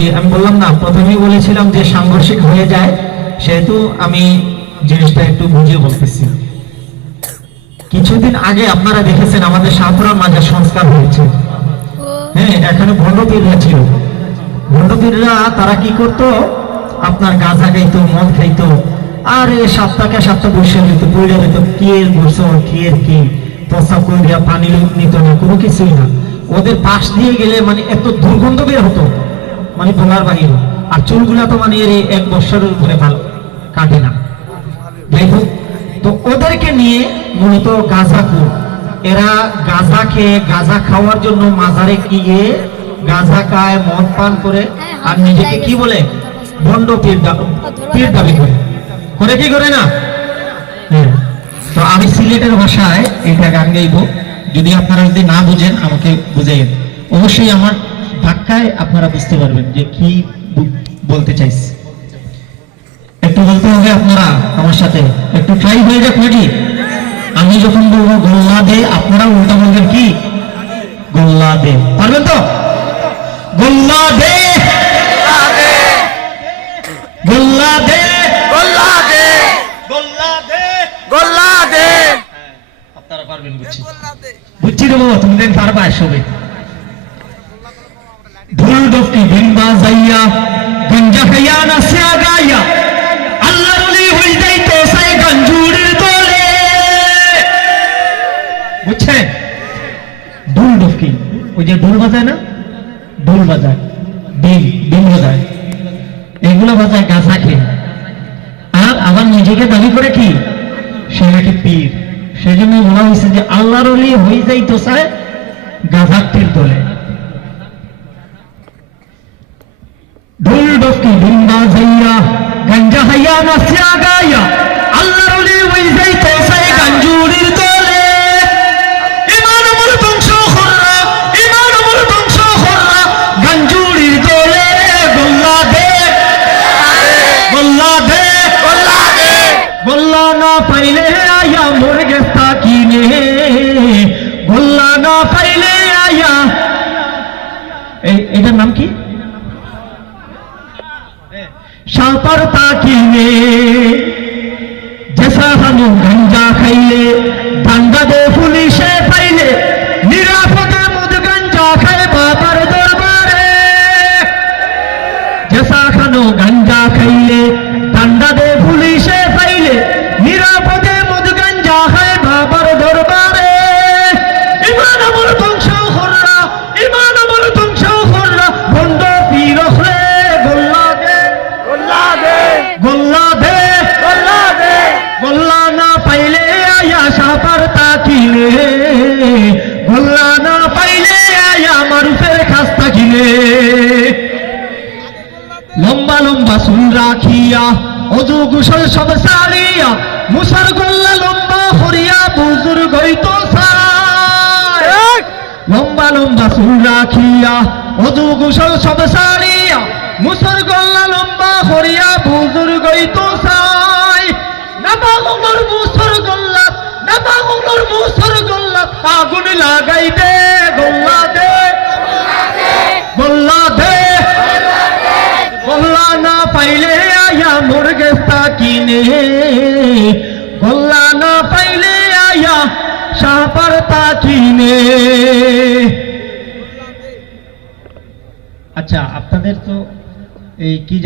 আমি বললাম না, প্রথমেই বলেছিলাম যে সাংঘর্ষিক হয়ে যায়, সেহেতু আমি জিনিসটা একটু বুঝিয়ে বলতেছি। কিছুদিন আগে আপনারা দেখেছেন আমাদের শাহপুরার মাঝে সংস্কার হয়েছে। হ্যাঁ, এখানে ভণ্ডপীররা ছিল। ভণ্ডপীররা তারা কি করতো, আপনার গাঁজা খাইতো, মদ খাইতো, আর এই সপ্তাহে বসে নিত, পড়ে নিত, কি এর গোসল, কি এর কি প্রস্তাব করে দেওয়া, পানি নিত না, কোনো কিছুই না। ওদের পাশ দিয়ে গেলে মানে এত দুর্গন্ধ বের হতো, মানে বলার বাহিরে। আর চুলগুলা তো মানে এর 1 বছরের উপরে ভালো কাটে না। যাই হোক, তো ওদেরকে নিয়ে মূলত গাঁজাখোর, এরা গাঁজা খেয়ে, গাঁজা খাওয়ার জন্য মাজারে গিয়ে গাঁজা খায়, মদ পান করে, আর নিজেকে কি বলে, ভণ্ড পীর দাবি করে। করে কি করে না? হ্যাঁ। তো আমি সিলেটের ভাষায় এটা গান গাইব, যদি আপনারা যদি না বুঝেন আমাকে বুঝাইয়েন। অবশ্যই আমার ধাক্কায় আপনারা বুঝতে পারবেন যে কি বলতে চাইছি। একটু বলতে হবে আপনারা আমার সাথে, একটু ট্রাই হয়ে যাক নাকি? আমি যখন বলবো গোল্লা দে, আপনারা উল্টা বলবেন কি, গোল্লা দে। পারবেন তো? গোল্লা দে, গোল্লা দে, গোল্লা দে, গোল্লা দে, গোল্লা দে। আপনারা পারবেন, বুঝছি বুঝছি রে বাবা, তুমি দেন পারবা সবে। ঢোল ডফকি ভিনবা যাইয়া, গঞ্জা খাইয়া নাচিয়া গাইয়া, আল্লাহর ওলি হই যাইতো সাই গঞ্জুরের দলে। বুঝছেন? ঢোল ডফকি, ওই যে ঢোল বাজায় না, ঢোল বাজায়, বিন বাজায়, এগুলো বাজায় গাঁজা খেয়ে। আর আবার নিজেকে দাবি করে কি সে নাকি পীর। সেই জন্য বলা হয়েছে যে আল্লাহর ওলি হই যাইতো সাই গাঁজাটির দলে। ঢোল ডফকি ভিনবা যাইয়া, গঞ্জা খাইয়া নাচিয়া গাইয়া, আল্লাহর ওলি হই যাইতো সাই গঞ্জুরের দলে। ইমান আমল ধ্বংস কররা, ইমান আমল ধ্বংস কররা গঞ্জুরের দলে। গোল্লা দে, গোল্লা দে, গোল্লা দে, গোল্লা না পাইলে আয়া মোর গেস্তা কিনে, গোল্লা না পাইলে আয়া। এটার নাম কি? সাপার তাকিনে। জেসা হানু গঞ্জা খাইলে, দাঙ্গা দে পুলিশে পাইলে, নিরাপদে মদ গঞ্জা খায় বাবার দরবারে। জেসা খানু গঞ্জা খাইলে, দাঙ্গা দে পুলিশে পাইলে, নিরাপদে মদ গঞ্জা খায় বাবার দরবারে। ইমান আমল ধ্বংস কররা, ইমান আমল ধ্বংস কররা ভণ্ড পীর হলে। গোল্লা দে, গোল্লা দে, গোল্লা দে, গোল্লা দে। গোল্লা না পাইলে আয়া সাপার তাকিলে, গোল্লা না পাইলে আয়া মারুফের খাস্তা কিনে। লম্বা লম্বা চুল রাখিয়া, অজু গোসল সব সারিয়া, মুসার গোল্লা লম্বা হরিয়া বুজুর্গ হইতো সাই। লম্বা লম্বা চুল রাখিয়া, অজু গোসল সব সারিয়া, মুসার গোল্লা লম্বা হরিয়া বুজুর্গ হইতো সাই। নাবা গঙ্গর মুসর গোল্লা, নাবা গঙ্গর মুসর গোল্লা, আগুন লাগাই দে। গোল্লা দে, গোল্লা দে, গোল্লা না পাইলে আয়া মোর গেস্তা কিনে, গোল্লা না পাইলে আয়া সাপার তাকিনে। আচ্ছা, আপনাদের তো এই কি